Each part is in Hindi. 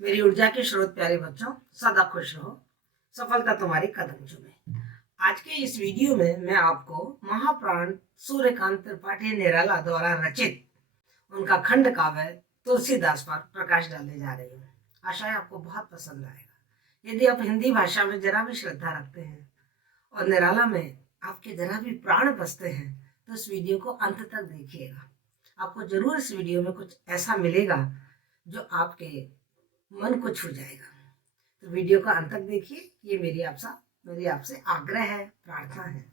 मेरी ऊर्जा के स्रोत प्यारे बच्चों, सदा खुश रहो। सफलता तुम्हारे कदम चूमे। आज के इस वीडियो में मैं आपको महाप्राण सूर्यकांत त्रिपाठी निराला द्वारा रचित उनका खंड काव्य तुलसीदास पर प्रकाश डालने जा रही हूँ। आशा है आपको बहुत पसंद आएगा। यदि आप हिंदी भाषा में जरा भी श्रद्धा रखते हैं और निराला में आपके जरा भी प्राण बसते हैं तो इस वीडियो को अंत तक देखिएगा। आपको जरूर इस वीडियो में कुछ ऐसा मिलेगा जो आपके मन को छू जाएगा। तो वीडियो का अंत तक देखिए। ये मेरी आपसे आग्रह है, प्रार्थना है।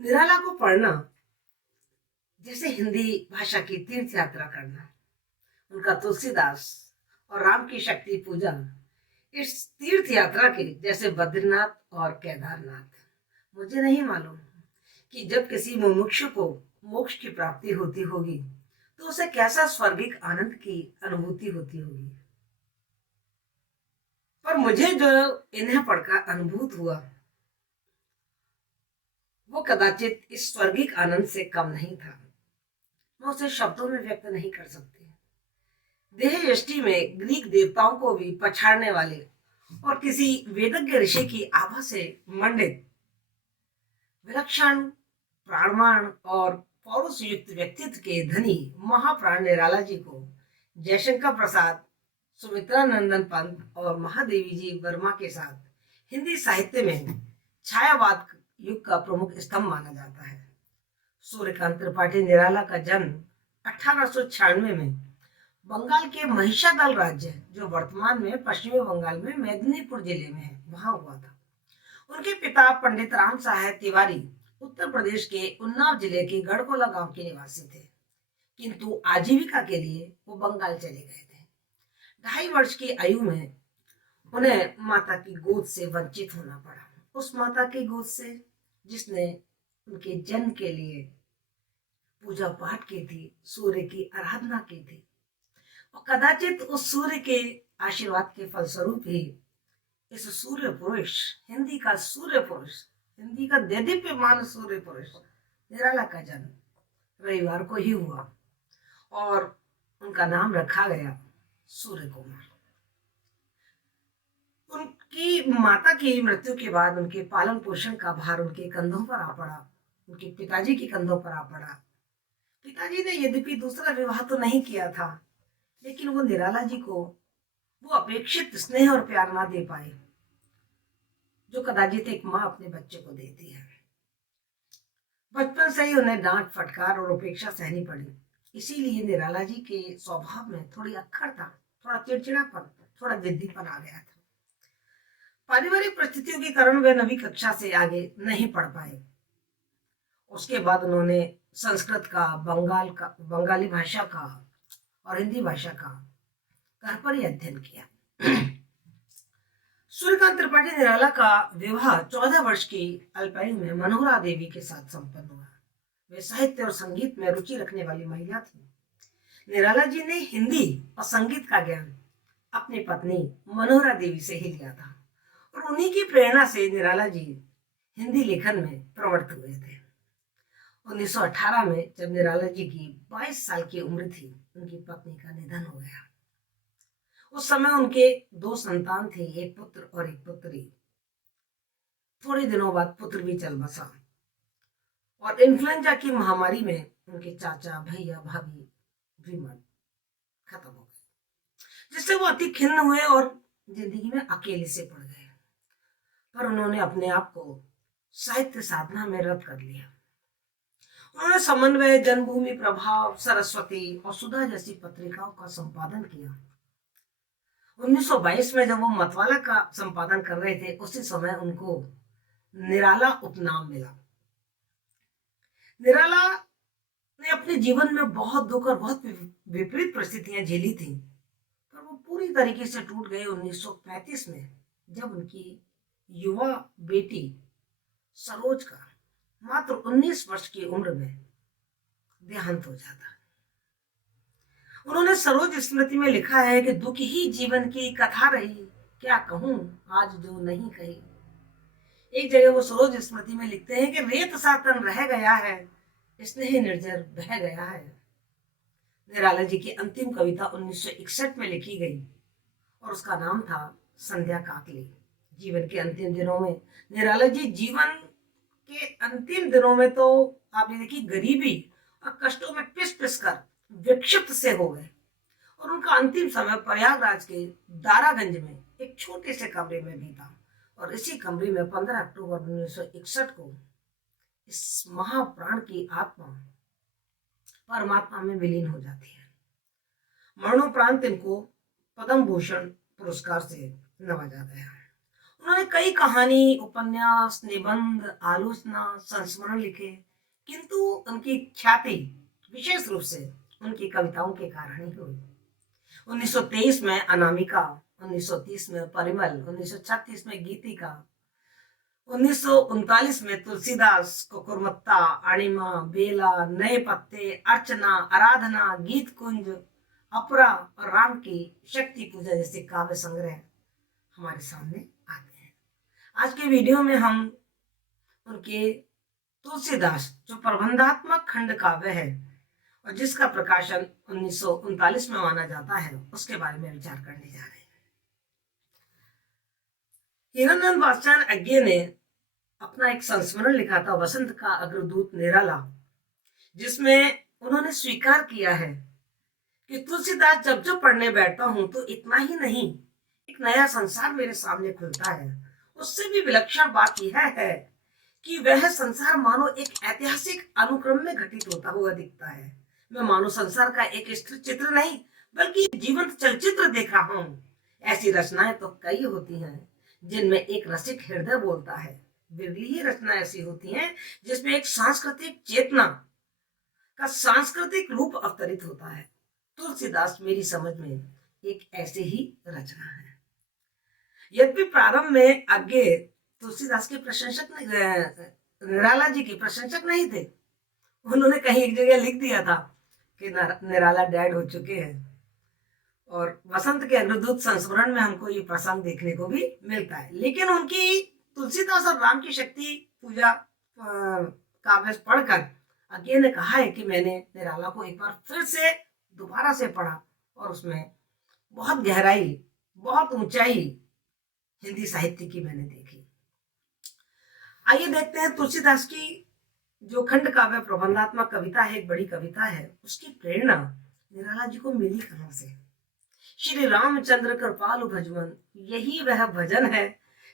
निराला को पढ़ना जैसे हिंदी भाषा की तीर्थ यात्रा करना। उनका तुलसीदास और राम की शक्ति पूजा इस तीर्थ यात्रा के जैसे बद्रीनाथ और केदारनाथ। मुझे नहीं मालूम कि जब किसी मुमुक्षु को मोक्ष की प्राप्ति होती होगी तो उसे कैसा स्वर्गिक आनंद की अनुभूति होती होगी, पर मुझे जो इन्हें पढ़कर अनुभूत हुआ वो कदाचित इस स्वर्गिक आनंद से कम नहीं था। मैं उसे शब्दों में व्यक्त नहीं कर सकती। देह यष्टि में ग्रीक देवताओं को भी पछाड़ने वाले और किसी वेदज्ञ ऋषि की आभा से मंडित विलक्षण प्राणवान और पौरुष युक्त व्यक्तित्व के धनी महाप्राण निराला जी को जयशंकर प्रसाद, सुमित्रा नंदन पंत और महादेवी जी वर्मा के साथ हिंदी साहित्य में छायावाद युग का प्रमुख स्तंभ माना जाता है। सूर्यकांत त्रिपाठी निराला का जन्म 1896 में बंगाल के महिषादल राज्य, जो वर्तमान में पश्चिमी बंगाल में मेदिनीपुर जिले में है, वहां हुआ था। उनके पिता पंडित राम साहेब तिवारी उत्तर प्रदेश के उन्नाव जिले के गढ़कोला गांव के निवासी थे, किंतु आजीविका के लिए वो बंगाल चले गए थे। 2.5 वर्ष की आयु में उन्हें माता की गोद से वंचित होना पड़ा। उस माता की गोद से जिसने उनके जन्म के लिए पूजा पाठ की थी, सूर्य की आराधना की थी, और कदाचित उस सूर्य के आशीर्वाद के फलस्वरूप ही इस सूर्य पुरुष, हिंदी का सूर्य पुरुष, हिंदी का देदीप्यमान सूर्य पुरुष निराला का जन्म रविवार को ही हुआ और उनका नाम रखा गया सूर्य कुमार। उनकी माता की मृत्यु के बाद उनके पालन पोषण का भार उनके कंधों पर आ पड़ा, उनके पिताजी के कंधों पर आ पड़ा। पिताजी ने यद्यपि दूसरा विवाह तो नहीं किया था, लेकिन वो निराला जी को वो अपेक्षित स्नेह और प्यार ना दे पाए जो कदाचित एक माँ अपने बच्चे को देती है। बचपन से ही उन्हें डांट, फटकार और उपेक्षा सहनी पड़ी। इसीलिए निराला जी के स्वभाव में थोड़ी अक्खर था, थोड़ा चिड़चिड़ापन, थोड़ा जिद्दीपन आ गया था। पारिवारिक परिस्थितियों के कारण वे 9वीं कक्षा से आगे नहीं पढ़ पाए। उसके बाद उन्होंने संस्कृत का, बंगाली भाषा का और हिंदी भाषा का घर पर ही अध्ययन किया। सूर्यकांत त्रिपाठी निराला का विवाह 14 वर्ष की अल्पायु में मनोहरा देवी के साथ संपन्न हुआ। वे साहित्य और संगीत में रुचि रखने वाली महिला थी। निराला जी ने हिंदी और संगीत का ज्ञान अपनी पत्नी मनोहरा देवी से ही लिया था और उन्हीं की प्रेरणा से निराला जी हिंदी लेखन में प्रवृत्त हुए थे। 1918 में जब निराला जी की 22 साल की उम्र थी, उनकी पत्नी का निधन हो गया। उस समय उनके 2 संतान थे, एक पुत्र और एक पुत्री। थोड़े दिनों बाद पुत्र भी चल बसा और इन्फ्लुएंजा की महामारी में उनके चाचा, भैया, भाभी भी खत्म हो गए, जिससे वो अति खिन्न हुए और जिंदगी में अकेले से पड़ गए। पर उन्होंने अपने आप को साहित्य साधना में रत कर लिया। उन्होंने समन्वय, जन्मभूमि, प्रभाव, सरस्वती और सुधा जैसी पत्रिकाओं का संपादन किया। 1922 में जब वो मतवाला का संपादन कर रहे थे, उसी समय उनको निराला उपनाम मिला। निराला ने अपने जीवन में बहुत दुख और बहुत विपरीत परिस्थितियां झेली थी, पर वो पूरी तरीके से टूट गए 1935 में, जब उनकी युवा बेटी सरोज का मात्र 19 वर्ष की उम्र में देहांत हो जाता। उन्होंने सरोज स्मृति में लिखा है कि दुख ही जीवन की कथा रही, क्या कहूं आज जो नहीं कही। एक जगह वो सरोज स्मृति में लिखते हैं कि रेत सा तन रह गया है, स्नेह निर्जर बह गया है। निराला जी की अंतिम कविता 1961 में लिखी गई और उसका नाम था संध्या काकली। जीवन के अंतिम दिनों में निराला जी जीवन के अंतिम दिनों में तो आपने देखी गरीबी और कष्टों में पिस पिस कर विक्षिप्त से हो गए और उनका अंतिम समय प्रयागराज के दारागंज में एक छोटे से कमरे में बीता। और इसी कमरे में 15 अक्टूबर 1961 को इस महाप्राण की आत्मा परमात्मा में विलीन हो जाती है। मरणोपरांत इनको पद्म भूषण पुरस्कार से नवाजा गया है। उन्होंने कई कहानी, उपन्यास, निबंध, आलोचना, संस्मरण लिखे, किंतु उनकी ख्याति विशेष रूप से उनकी कविताओं के कारण ही हुई। 1923 में अनामिका, 1930 में परिमल, 1936 में गीतिका, 1939 में तुलसीदास, कुकुरमुत्ता, अणिमा, बेला, नए पत्ते, अर्चना, आराधना, गीत कुंज, अपरा और राम की शक्ति पूजा जैसे काव्य संग्रह हमारे सामने आते हैं। आज के वीडियो में हम उनके तुलसीदास जो प्रबंधात्मक खंड काव्य है और जिसका प्रकाशन 1939 में माना जाता है, उसके बारे में विचार करने जा रहे हैं। हिरनंद बादशाह अज्ञे ने अपना एक संस्मरण लिखा था, वसंत का अग्रदूत निराला, जिसमें उन्होंने स्वीकार किया है कि तुलसीदास जब जब पढ़ने बैठता हूं तो इतना ही नहीं, एक नया संसार मेरे सामने खुलता है। उससे भी विलक्षण बात यह है कि वह संसार मानो एक ऐतिहासिक अनुक्रम में घटित होता हुआ दिखता है। मैं मानो संसार का एक स्थिर चित्र नहीं बल्कि जीवंत चलचित्र देख रहा हूं। ऐसी रचनाएं तो कई होती हैं जिनमें एक रसिक हृदय बोलता है, बिरली ही रचना ऐसी होती हैं जिसमें एक सांस्कृतिक चेतना का सांस्कृतिक रूप अवतरित होता है। तुलसीदास मेरी समझ में एक ऐसी ही रचना है। यद्यपि प्रारंभ में अज्ञे तुलसीदास के प्रशंसक, निराला जी के प्रशंसक नहीं थे। उन्होंने कहीं एक जगह लिख दिया था कि निराला डेड हो चुके हैं, और वसंत के अग्रदूत संस्मरण में हमको ये प्रसंग देखने को भी मिलता है। लेकिन उनकी तुलसीदास और राम की शक्ति पूजा काव्य पढ़कर अज्ञे ने कहा है कि मैंने निराला को एक बार फिर से दोबारा से पढ़ा और उसमें बहुत गहराई, बहुत ऊंचाई हिंदी साहित्य की मैंने देखी। आइए देखते हैं तुलसीदास की जो खंड काव्य प्रबंधात्मक कविता है, एक बड़ी कविता है, उसकी प्रेरणा निराला जी को मिली कहां से। श्री रामचंद्र कृपालु भजमन, यही वह भजन है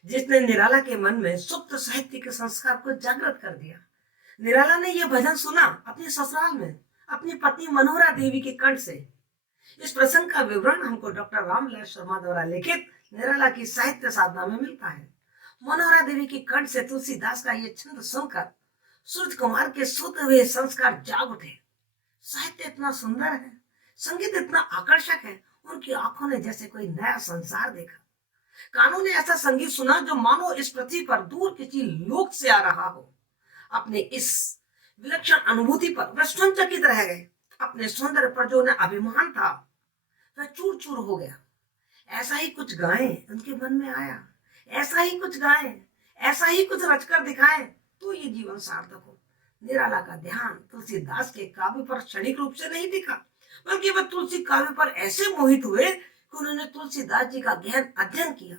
जिसने निराला के मन में सुप्त साहित्य के संस्कार को जागृत कर दिया। निराला ने यह भजन सुना अपने ससुराल में अपनी पत्नी मनोहरा देवी के कंठ से। इस प्रसंग का विवरण हमको डॉक्टर रामलाल शर्मा द्वारा लिखित निराला की साहित्य साधना में मिलता है। मनोहरा देवी के कंठ से तुलसीदास का ये छंद सुनकर सूरज कुमार के सोते हुए संस्कार जाग उठे। साहित्य इतना सुंदर है, संगीत इतना आकर्षक है, उनकी आंखों ने जैसे कोई नया संसार देखा। कानों ने ऐसा संगीत सुना जो मानो इस पृथ्वी पर दूर किसी लोक से आ रहा हो। अपने इस विलक्षण अनुभूति पर वह स्वयंचकित रह गए। अपने सौंदर्य पर जो उन्हें अभिमान था वह चूर चूर हो गया। ऐसा ही कुछ गाएं, उनके मन में आया, ऐसा ही कुछ गाएं, ऐसा ही कुछ रचकर दिखाएं तो ये जीवन सार्थक हो। निराला का ध्यान तुलसीदास के काव्य पर क्षणिक रूप से नहीं दिखा, बल्कि वह तुलसी काव्य पर ऐसे मोहित हुए कि उन्होंने तुलसीदास जी का गहन अध्ययन किया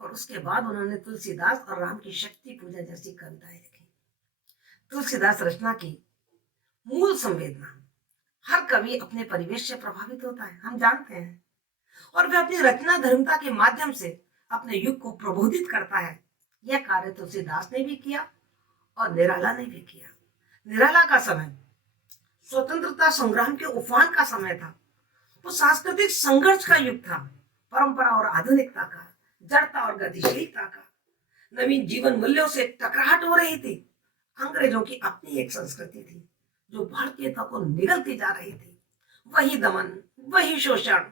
और उसके बाद उन्होंने तुलसीदास और राम की शक्ति पूजा जैसी कविताएं लिखी। तुलसीदास रचना की मूल संवेदना, हर कवि अपने परिवेश से प्रभावित होता है, हम जानते हैं, और वह अपनी रचना धर्मता के माध्यम से अपने युग को प्रबोधित करता है। यह कार्य तुलसीदास ने भी किया और निराला ने भी किया। निराला का समय स्वतंत्रता संग्राम के उफान का समय था। वो सांस्कृतिक संघर्ष का युग था, परंपरा और आधुनिकता का, जड़ता और गतिशीलता का, नवीन जीवन मूल्यों से टकराहट हो रही थी। अंग्रेजों की अपनी एक संस्कृति थी जो भारतीयता को निगलती जा रही थी। वही दमन, वही शोषण,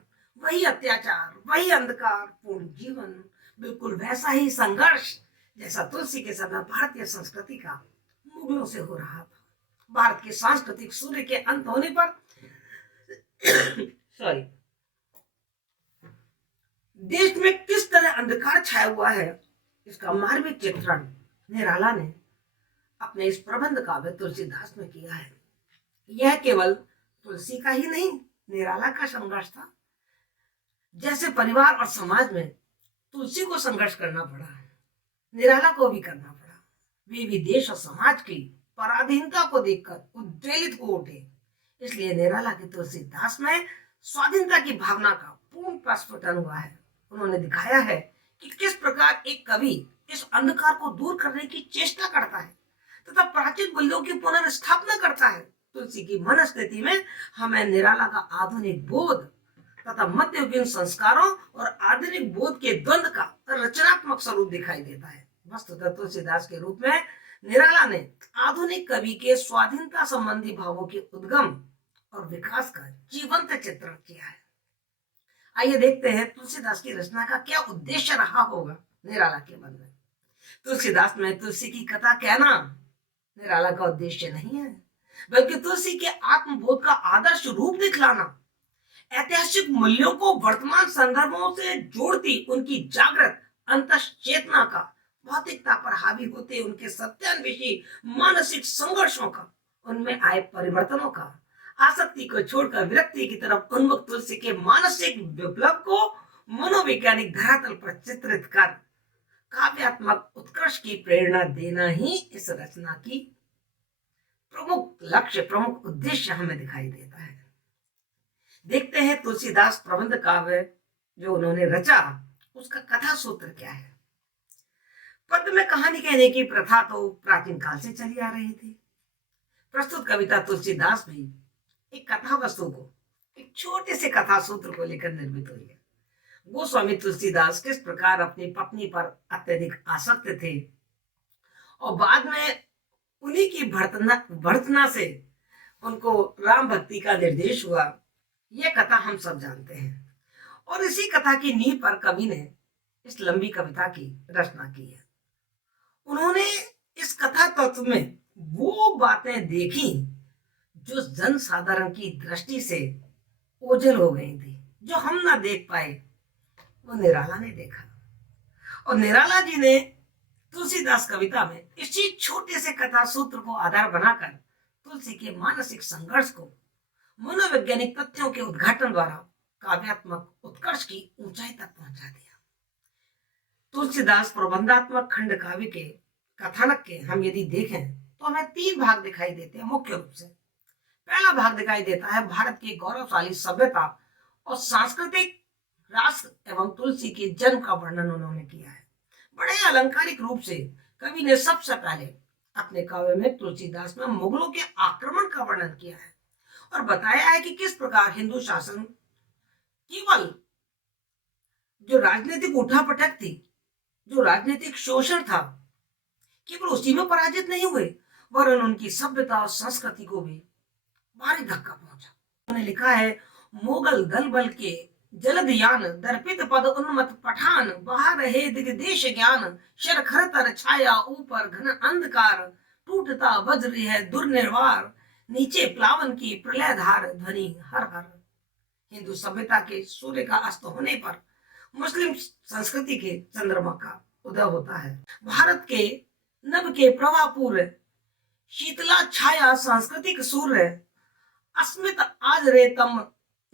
वही अत्याचार, वही अंधकार पूर्ण जीवन, बिल्कुल वैसा ही संघर्ष जैसा तुलसी के समय भारतीय संस्कृति का मुगलों से हो रहा था। भारत के सांस्कृतिक सूर्य के अंत होने पर देश में किस तरह अंधकार छाया हुआ है, इसका मार्मिक चित्रण निराला ने अपने इस प्रबंध काव्य तुलसीदास में किया है। यह केवल तुलसी का ही नहीं, निराला का संघर्ष था। जैसे परिवार और समाज में तुलसी को संघर्ष करना पड़ा, निराला को भी करना पड़ा। वे भी देश और समाज की पराधीनता को देखकर उद्वेलित हो उठे। इसलिए निराला के तुलसीदास में स्वाधीनता की भावना का पूर्ण प्रस्फुटन हुआ है। उन्होंने दिखाया है कि किस प्रकार एक कवि इस अंधकार को दूर करने की चेष्टा करता है तथा प्राचीन मूल्यों की पुनर्स्थापना करता है। तुलसी की मनस्थिति में हमें निराला का आधुनिक बोध तथा मध्ययुगीन संस्कारों और आधुनिक बोध के द्वंद्व का रचनात्मक स्वरूप दिखाई देता है। वस्तुतः तुलसीदास के रूप में निराला ने आधुनिक कवि के स्वाधीनता संबंधी भावों के उद्गम और विकास का जीवंत चित्रण किया है। आइए देखते हैं तुलसीदास की रचना का क्या उद्देश्य रहा होगा निराला के मन में। तुलसीदास में तुलसी की कथा कहना निराला का उद्देश्य नहीं है, बल्कि तुलसी के आत्मबोध का आदर्श रूप दिखलाना, ऐतिहासिक मूल्यों को वर्तमान संदर्भों से जोड़ती उनकी जागृत अंतश्चेतना का, भौतिकता पर हावी होते उनके सत्यान्वेषी मानसिक संघर्षों का, उनमें आए परिवर्तनों का, आसक्ति को छोड़कर विरक्ति की तरफ उन्मुख तुलसी के मानसिक विप्लव को मनोवैज्ञानिक धरातल पर चित्रित कर काव्यात्मक उत्कर्ष की प्रेरणा देना ही इस रचना की प्रमुख लक्ष्य, प्रमुख उद्देश्य हमें दिखाई देता है। देखते हैं तुलसीदास प्रबंध काव्य जो उन्होंने रचा उसका कथा सूत्र क्या है। पद्य में कहानी कहने की प्रथा तो प्राचीन काल से चली आ रही थी। प्रस्तुत कविता तुलसीदास भी एक कथा वस्तु को, एक छोटे से कथा सूत्र को लेकर निर्मित हुई है। गोस्वामी तुलसीदास किस प्रकार अपनी पत्नी पर अत्यधिक आसक्त थे और बाद में उन्हीं की भर्तना से उनको राम भक्ति का निर्देश हुआ, यह कथा हम सब जानते हैं। और इसी कथा की नींव पर कवि ने इस लंबी कविता की रचना की है। उन्होंने इस कथा तत्व में वो बातें देखी जो जन साधारण की दृष्टि से ओझल हो गई थी, जो हम ना देख पाए, वो निराला ने देखा। और निराला जी ने तुलसीदास कविता में इसी छोटे से कथा सूत्र को आधार बनाकर तुलसी के मानसिक संघर्ष को मनोवैज्ञानिक तथ्यों के उद्घाटन द्वारा काव्यात्मक उत्कर्ष की ऊंचाई तक पहुंचा दिया। तुलसीदास प्रबंधात्मक खंड काव्य के कथानक के हम यदि देखें तो हमें 3 भाग दिखाई देते हैं मुख्य रूप से। पहला भाग दिखाई देता है भारत की गौरवशाली सभ्यता और सांस्कृतिक राष्ट्र एवं तुलसी के जन्म का वर्णन उन्होंने किया है। बड़े अलंकारिक रूप से कवि ने सबसे पहले अपने काव्य में तुलसीदास में मुगलों के आक्रमण का वर्णन किया है और बताया है कि किस प्रकार हिंदू शासन केवल जो राजनीतिक उठापटक थी, जो राजनीतिक शोषण था, केवल उसी में पराजित नहीं हुए, वरन उनकी सभ्यता और संस्कृति को भी भारी धक्का पहुंचा। उन्होंने लिखा है, मुगल दल बल के जलद यान, दर्पित पद उन्मत पठान, बहा रहे दिग्देश ज्ञान, शर खरतर छाया ऊपर घन अंधकार, टूटता वज्र है दुर्निर्वार, नीचे प्लावन की प्रलय धार, ध्वनि हर हर। हिंदू सभ्यता के सूर्य का अस्त होने पर मुस्लिम संस्कृति के चंद्रमा का उदय होता है। भारत के नभ के प्रवाह पूर्व शीतला छाया सांस्कृतिक सूर्य, अस्मित आज रे तम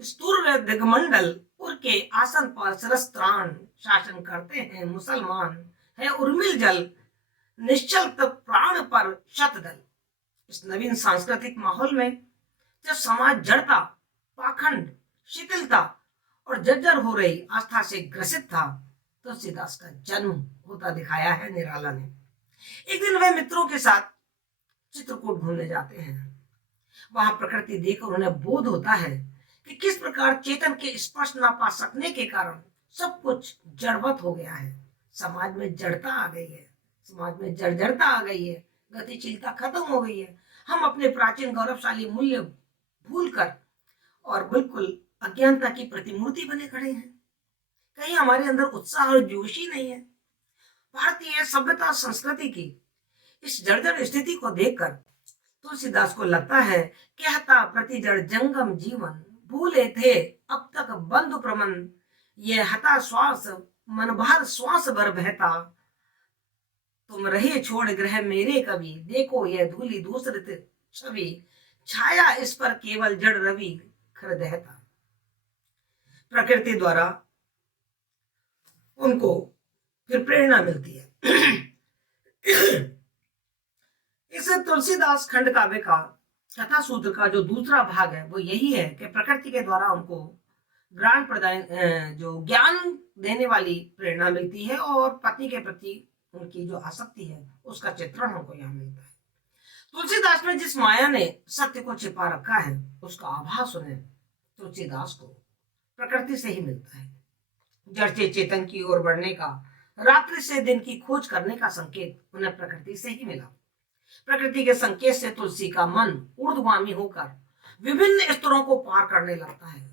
स्तूर्य दिगमंडल, उर के आसन पर सरस्त्राण, शासन करते हैं मुसलमान, है उर्मिल जल, निश्चल प्राण पर शतदल। इस नवीन सांस्कृतिक माहौल में जब समाज जड़ता, पाखंड, शिथिलता और जर्जर हो रही आस्था से ग्रसित था, तुलसीदास का जन्म होता दिखाया है निराला ने। एक दिन वह मित्रों के साथ चित्रकूट घूमने जाते हैं। वहां प्रकृति देखकर उन्हें बोध होता है कि किस प्रकार चेतन के स्पर्श न पा सकने के कारण सब कुछ जड़वत हो गया है। समाज में जड़ता आ गई है, समाज में जर्जरता आ गई है, गतिशीलता खत्म हो गई है। हम अपने प्राचीन गौरवशाली मूल्य भूलकर और बिल्कुल अज्ञानता की प्रतिमूर्ति बने खड़े हैं। कहीं हमारे अंदर उत्साह और जोश ही नहीं है। भारतीय सभ्यता संस्कृति की इस जर्जर स्थिति को देखकर तुलसीदास को लगता है, कहता प्रति जड़ जंगम जीवन, भूले थे अब तक बंधु प्रमन, ये हता श्वास मन भार श्वास भर बहता, तुम रहे छोड़ ग्रह मेरे कवि, देखो यह धूलि दूसरित छवि, छाया इस पर केवल जड़ रवि खरदहता। प्रकृति द्वारा उनको फिर प्रेरणा मिलती है। इस तुलसीदास खंड काव्य का कथा सूत्र का जो दूसरा भाग है वो यही है कि प्रकृति के द्वारा उनको ज्ञान प्रदान जो ज्ञान देने वाली प्रेरणा मिलती है और पत्नी के प्रति उनकी जो आसक्ति है उसका चित्रण हमको यहाँ मिलता है। तुलसीदास में जिस माया ने सत्य को छिपा रखा है उसका आभास उन्हें तुलसीदास को प्रकृति से ही मिलता है। जड़ से चेतन की ओर बढ़ने का, रात्रि से दिन की खोज करने का संकेत उन्हें प्रकृति से ही मिला। प्रकृति के संकेत से तुलसी का मन ऊर्ध्वगामी होकर विभिन्न स्तरों को पार करने लगता है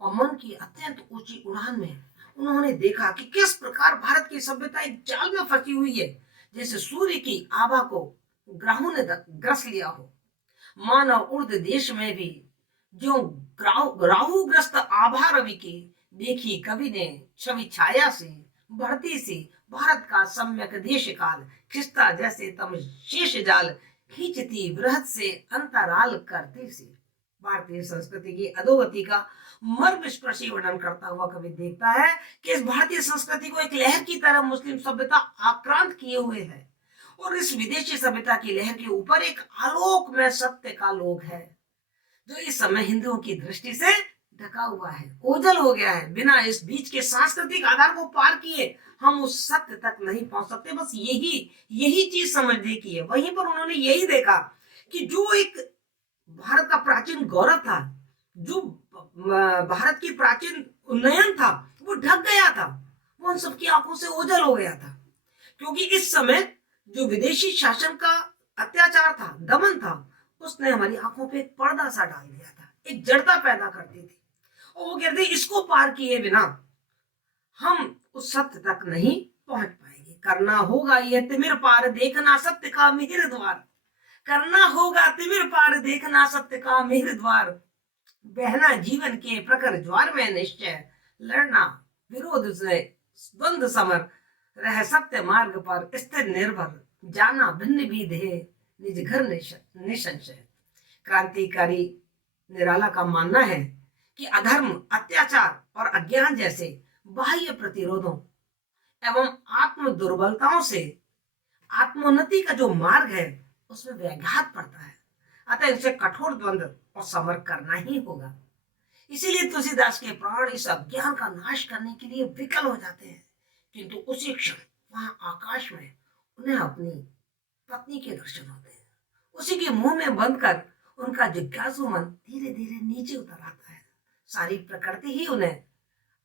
और मन की अत्यंत ऊंची उड़ान में उन्होंने देखा कि किस प्रकार भारत की सभ्यता एक जाल में फंसी हुई है, जैसे सूर्य की आभा को ग्रहों ने ग्रस लिया हो। मानव उर्द देश में भी जो राहु ग्रस्त आभा रवि की देखी कवि ने छवि छाया से बढ़ती सी भारत का सम्यक देश काल खिस्ता जैसे तम शेष जाल खींचती बृहद से अंतराल करती सी। भारतीय संस्कृति की अधोगति का मर्मस्पर्शी वर्णन करता हुआ कवि देखता है कि इस भारतीय संस्कृति को एक लहर की तरह मुस्लिम सभ्यता आक्रांत किए हुए है और इस विदेशी सभ्यता की लहर के ऊपर एक आलोक में सत्य का लोक है जो इस समय हिंदुओं की दृष्टि से ढका हुआ है, ओझल हो गया है। बिना इस बीच के सांस्कृतिक आधार को पार किए हम उस सत्य तक नहीं पहुंच सकते। बस यही चीज समझने की है। वहीं पर उन्होंने यही देखा कि जो एक भारत का प्राचीन गौरव था, जो भारत की प्राचीन उन्नयन था, वो ढक गया था, वो उन सबकी आंखों से ओझल हो गया था, क्योंकि इस समय जो विदेशी शासन का अत्याचार था, दमन था, उसने हमारी आंखों पे एक पर्दा सा डाल दिया था, एक जड़ता पैदा करती थी। और वो कहते इसको पार किए बिना हम उस सत्य तक नहीं पहुंच पाएंगे। करना होगा ये तिमिर पार देखना सत्य का मिहिर द्वार, करना होगा तिमिर पार देखना सत्य का मिहिर द्वार, बहना जीवन के प्रखर ज्वार में निश्चय, लड़ना विरोध से द्वंद समर, रह सत्य मार्ग पर स्थिर निर्भर, जाना भिन्न विधे निज घर निसंशय। क्रांतिकारी निराला का मानना है कि अधर्म, अत्याचार और अज्ञान जैसे बाह्य प्रतिरोधों एवं आत्म दुर्बलताओं से आत्मोन्नति का जो मार्ग है उसमें व्याघात पड़ता है। अतः इसे कठोर द्वंद्व और समर करना ही होगा। इसीलिए तुलसीदास के प्राण इस अज्ञान का नाश करने के लिए विकल हो जाते हैं, किंतु उसी क्षण वहां आकाश में उन्हें अपनी पत्नी के दर्शन होते हैं। उसी के मुंह में बंद कर उनका जिज्ञासु मन धीरे धीरे नीचे उतर आता है। सारी प्रकृति ही उन्हें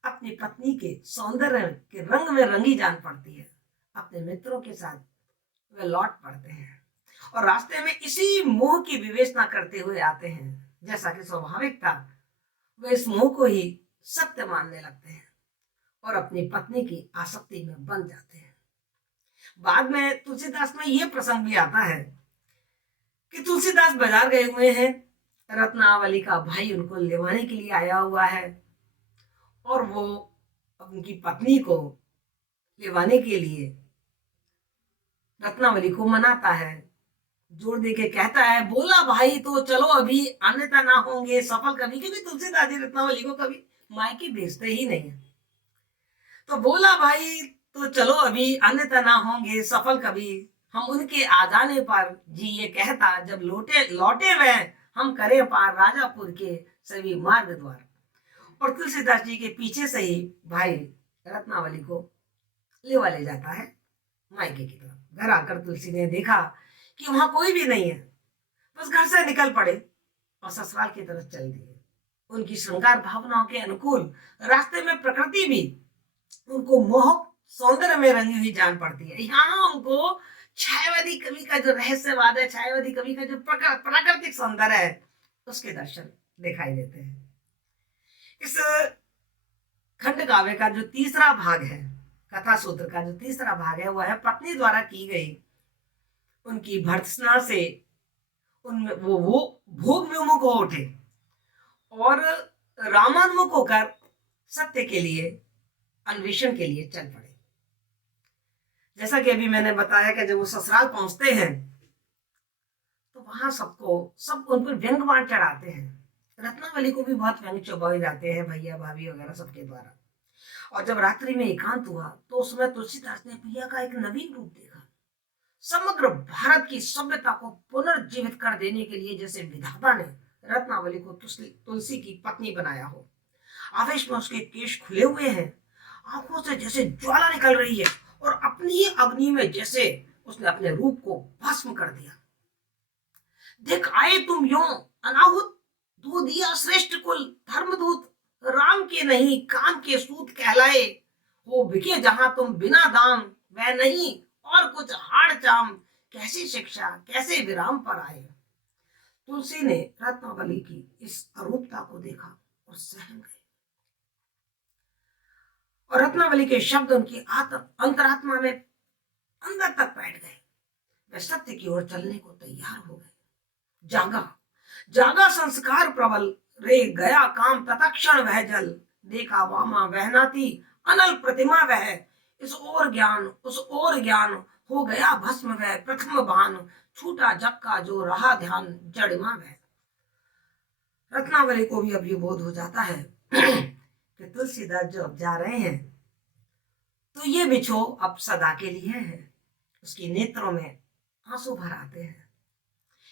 अपनी पत्नी के सौंदर्य के रंग में रंगी जान पड़ती है। अपने मित्रों के साथ वे लौट पड़ते हैं और रास्ते में इसी मोह की विवेचना करते हुए आते हैं। जैसा कि स्वाभाविक था, वे इस मोह को ही सत्य मानने लगते हैं और अपनी पत्नी की आसक्ति में बंध जाते हैं। बाद में तुलसीदास में यह प्रसंग भी आता है कि तुलसीदास बाजार गए हुए हैं, रत्नावली का भाई उनको लेवाने के लिए आया हुआ है और वो उनकी पत्नी को लेवाने के लिए रत्नावली को मनाता है, जोर दे के कहता है, बोला भाई तो चलो अभी, अन्यथा ना होंगे सफल कभी। क्योंकि तुलसीदास जी रत्नावली को कभी मायके भेजते ही नहीं है। तो बोला भाई तो चलो अभी, अन्यथा ना होंगे सफल कभी, हम उनके आ जाने पर जी ये कहता, जब लौटे वह हम करे पार राजापुर के सभी मार्ग द्वार। और तुलसीदास जी के पीछे से ही भाई रत्नावली को लेवा ले जाता है मायके की तरफ। घर आकर तुलसी ने देखा कि वहां कोई भी नहीं है, बस घर से निकल पड़े और ससुराल की तरफ चल दिए। उनकी श्रृंगार भावनाओं के अनुकूल रास्ते में प्रकृति भी उनको मोहक सौंदर्य में रंगी हुई जान पड़ती है। यहाँ उनको छायावादी कवि का जो रहस्यवाद है, छायावादी कवि का जो प्राकृतिक सौंदर्य है, उसके दर्शन दिखाई देते हैं। इस खंड काव्य का जो तीसरा भाग है, कथा सूत्र का जो तीसरा भाग है, वह है पत्नी द्वारा की गई उनकी भर्त्सना से वो भोग विमुख हो उठे और रामान्मुख होकर सत्य के लिए, अन्वेषण के लिए चल पड़े। जैसा कि अभी मैंने बताया कि जब वो ससुराल पहुंचते हैं तो वहां सब उन पर व्यंग बाण चढ़ाते हैं। रत्नावली को भी बहुत व्यंग चौबाए जाते हैं भैया भाभी वगैरह सबके द्वारा। और जब रात्रि में एकांत हुआ तो उसमें तुलसीदास ने प्रिया का एक नवीन रूप देखा। समग्र भारत की सभ्यता को पुनर्जीवित कर देने के लिए जैसे विधाता ने रत्नावली को तुलसी की पत्नी बनाया हो। आवेश में उसके केश खुले हुए हैं, आंखों से जैसे ज्वाला निकल रही है, और अपनी ही अग्नि में जैसे उसने अपने रूप को भस्म कर दिया। देख आए तुम यो अनाहुत, दो दिया श्रेष्ठ कुल धर्मदूत, राम के नहीं काम के सूत कहलाए, हो बिके जहां तुम बिना दाम, वह नहीं और कुछ हाड़ चाम, कैसी शिक्षा कैसे विराम पर आए। तुलसी ने रत्नावली की इस अरूपता को देखा और सहम गए, और रत्नावली के शब्द उनकी अंतरात्मा में अंदर तक बैठ गए। वे सत्य की ओर चलने को तैयार हो गए। जागा जागा संस्कार प्रबल, रे गया काम तत्क्षण वह जल, देखा वामा वहनाती अनल प्रतिमा वह, इस ओर ज्ञान उस ओर ज्ञान, हो गया भस्म वह प्रथम बान, छूटा जग का जो रहा ध्यान, जड़िमा वह। रत्नावली को भी अब ये बोध हो जाता है कि तुलसीदास जो अब जा रहे हैं तो ये बिछो अब सदा के लिए है। उसके नेत्रों में आंसू भर आते हैं,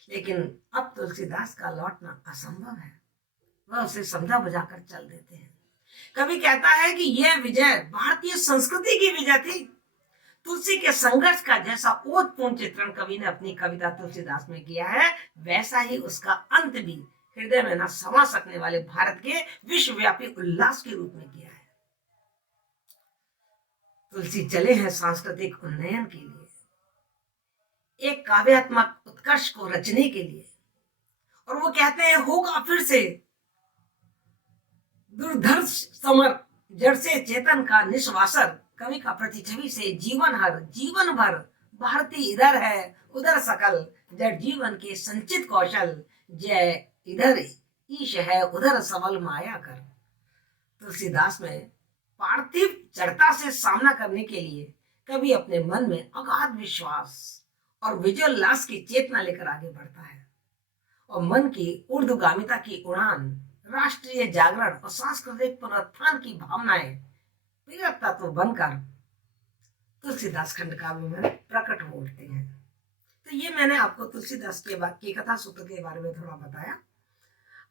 लेकिन अब तुलसीदास का लौटना असंभव है। वह उसे समझा बुझाकर चल देते हैं। कवि कहता है कि यह विजय भारतीय संस्कृति की विजय थी। तुलसी के संघर्ष का जैसा ओतपूर्ण चित्रण कवि ने अपनी कविता तुलसीदास में किया है, वैसा ही उसका अंत भी हृदय में न समा सकने वाले भारत के विश्वव्यापी उल्लास के रूप में किया है। तुलसी चले हैं सांस्कृतिक उन्नयन के लिए, एक काव्यात्मक उत्कर्ष को रचने के लिए, और वो कहते हैं होगा फिर से दुर्धर्ष समर, जड़ से चेतन का निश्वासर, कवि का प्रतिछवि से जीवन हर जीवन भर, भारती इधर है उधर सकल, जड़ जीवन के संचित कौशल, जय इधर ईश है उधर सबल माया कर। तुलसीदास में पार्थिव जड़ता से सामना करने के लिए कवि अपने मन में अगाध विश्वास और विजयोल्लास की चेतना लेकर आगे बढ़ता है, और मन की ऊर्ध्वगामिता की उड़ान, राष्ट्रीय जागरण और सांस्कृतिक पुनरुत्थान की भावनाएं प्रेरक तत्व बनकर तुलसीदास खंड काव्य में प्रकट हो उठते हैं। तो ये मैंने आपको तुलसीदास की कथा सूत्र के बारे में थोड़ा बताया।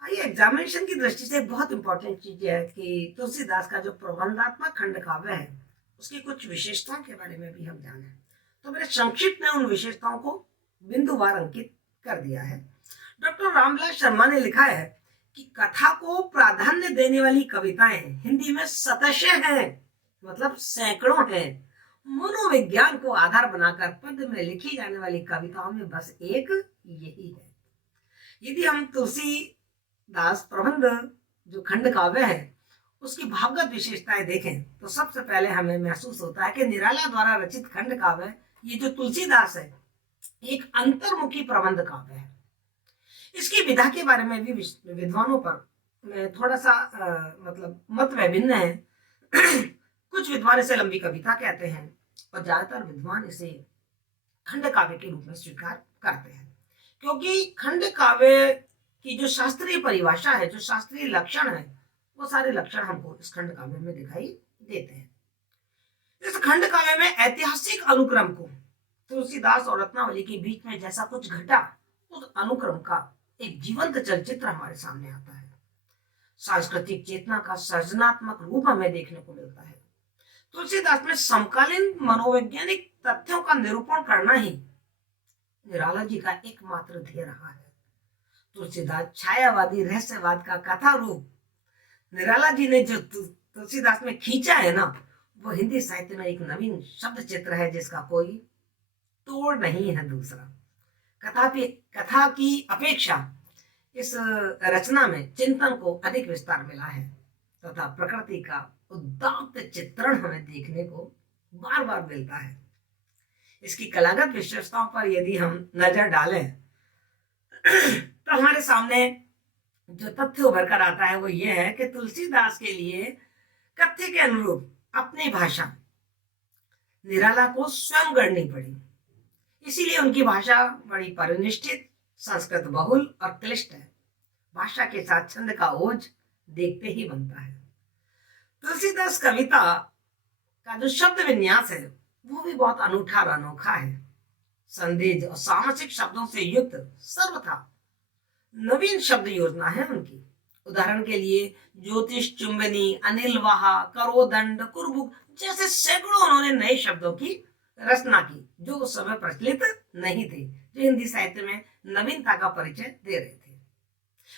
आइए एग्जामिनेशन की दृष्टि से बहुत इंपॉर्टेंट चीज है कि तुलसीदास का जो प्रबंधात्मक खंड काव्य है उसकी कुछ विशेषताओं के बारे में भी हम जाने। तो मैंने संक्षिप्त में उन विशेषताओं को बिंदुवार अंकित कर दिया है। डॉक्टर रामलाल शर्मा ने लिखा है कि कथा को प्राधान्य देने वाली कविताएं हिंदी में शतशः हैं, मतलब सैकड़ों हैं। मनोविज्ञान को आधार बनाकर पद्य में लिखी जाने वाली कविताओं में बस एक यही है। यदि हम तुलसीदास प्रबंध जो खंड काव्य है उसकी भावगत विशेषताएं देखें तो सबसे पहले हमें महसूस होता है कि निराला द्वारा रचित खंड काव्य, ये जो तुलसीदास है, एक अंतर्मुखी प्रबंध काव्य है। इसकी विधा के बारे में भी विद्वानों पर थोड़ा सा मतलब मत भिन्न है। कुछ विद्वान इसे लंबी कविता कहते हैं और ज्यादातर विद्वान इसे खंड काव्य के रूप में स्वीकार करते हैं, क्योंकि खंड काव्य की जो शास्त्रीय परिभाषा है, जो शास्त्रीय लक्षण है, वो सारे लक्षण हमको इस खंड काव्य में दिखाई देते हैं। इस खंड काव्य में ऐतिहासिक अनुक्रम को तुलसीदास और रत्नावली के बीच में जैसा कुछ घटा, उस अनुक्रम का एक जीवंत चलचित्र हमारे सामने आता है। सांस्कृतिक चेतना का सृजनात्मक रूप हमें देखने को मिलता है। तुलसीदास में समकालीन मनोवैज्ञानिक तथ्यों का निरूपण करना ही निराला जी का एकमात्र ध्येय रहा है। तुलसीदास छायावादी रहस्यवाद का कथा रूप निराला जी ने जो तुलसीदास में खींचा है ना, वो हिंदी साहित्य में एक नवीन शब्द चित्र है जिसका कोई तोड़ नहीं है दूसरा। कथा की अपेक्षा इस रचना में चिंतन को अधिक विस्तार मिला है तथा प्रकृति का उदात्त चित्रण हमें देखने को बार बार मिलता है। इसकी कलागत विशेषताओं पर यदि हम नजर डालें तो हमारे सामने जो तथ्य उभर कर आता है वो ये है कि तुलसीदास के लिए कथ्य के अनुरूप अपनी भाषा निराला को स्वयं गढ़नी पड़ी। इसीलिए उनकी भाषा बड़ी परिनिष्ठित, संस्कृत बहुल और क्लिष्ट है। भाषा के साथ छंद का ओज देखते ही बनता है। तुलसीदास कविता का जो शब्द विन्यास है वो भी बहुत अनूठा और अनोखा है। संदेश और सामासिक शब्दों से युक्त सर्वथा नवीन शब्द योजना है उनकी। उदाहरण के लिए ज्योतिष, चुंबनी, अनिल वाहा, करोदंड, कुरबुक जैसे सैकड़ों उन्होंने नए शब्दों की रचना की जो उस समय प्रचलित नहीं थे, जो हिंदी साहित्य में नवीनता का परिचय दे रहे थे।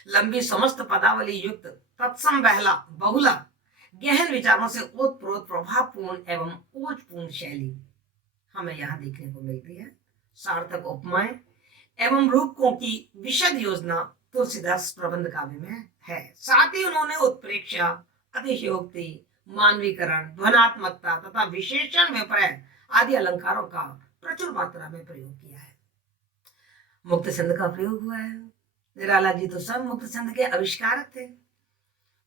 लंबी समस्त पदावली युक्त तत्सम बहला बहुला गहन विचारों से ओतप्रोत प्रभावपूर्ण एवं ओजपूर्ण शैली हमें यहाँ देखने को मिलती है। सार्थक उपमाएं एवं रूपकों की विशद योजना तुलसीदास प्रबंध काव्य में है। साथ ही उन्होंने उत्प्रेक्षा, अतिशयोक्ति, मानवीकरण, ध्वनात्मकता तथा विशेषण विपर्य आदि अलंकारों का प्रचुर मात्रा में प्रयोग किया है। मुक्त छंद का प्रयोग हुआ है। निराला जी तो सब मुक्त छंद के आविष्कारक थे।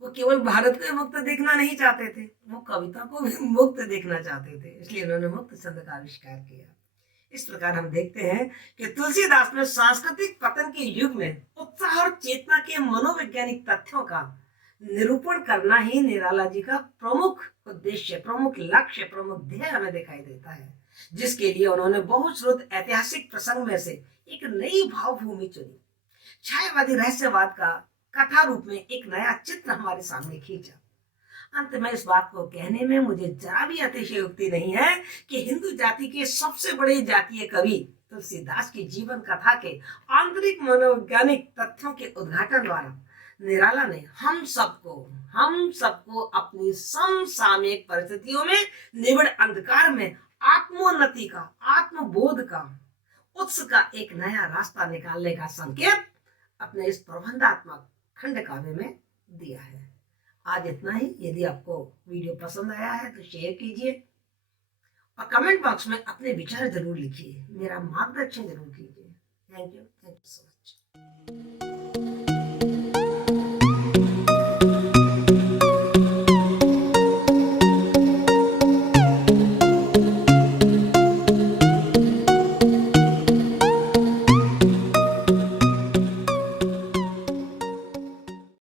वो केवल भारत को मुक्त देखना नहीं चाहते थे, वो कविता को भी मुक्त देखना चाहते थे, इसलिए उन्होंने मुक्त छंद का आविष्कार किया। इस प्रकार हम देखते हैं कि तुलसीदास ने सांस्कृतिक पतन के युग में उत्साह और चेतना के मनोवैज्ञानिक तथ्यों का निरूपण करना ही निराला जी का प्रमुख उद्देश्य, प्रमुख लक्ष्य, प्रमुख ध्येय हमें दिखाई देता है, जिसके लिए उन्होंने बहुश्रुत ऐतिहासिक प्रसंग में से एक नई भावभूमि चुनी। छायावादी रहस्यवाद का कथा रूप में एक नया चित्र हमारे सामने खींचा। अंत में इस बात को कहने में मुझे जरा भी अतिशयोक्ति नहीं है कि हिंदू जाति के सबसे बड़े जातीय कवि तुलसीदास की जीवन कथा के आंतरिक मनोवैज्ञानिक तथ्यों के उद्घाटन द्वारा निराला ने हम सबको अपनी समसामयिक परिस्थितियों में निबिड़ अंधकार में आत्मोन्नति का, आत्मबोध का, उत्स का एक नया रास्ता निकालने का संकेत अपने इस प्रबंधात्मक खंड काव्य में दिया है। आज इतना ही। यदि आपको वीडियो पसंद आया है तो शेयर कीजिए और कमेंट बॉक्स में अपने विचार जरूर लिखिए, मेरा मार्गदर्शन जरूर कीजिए। Thank you so much.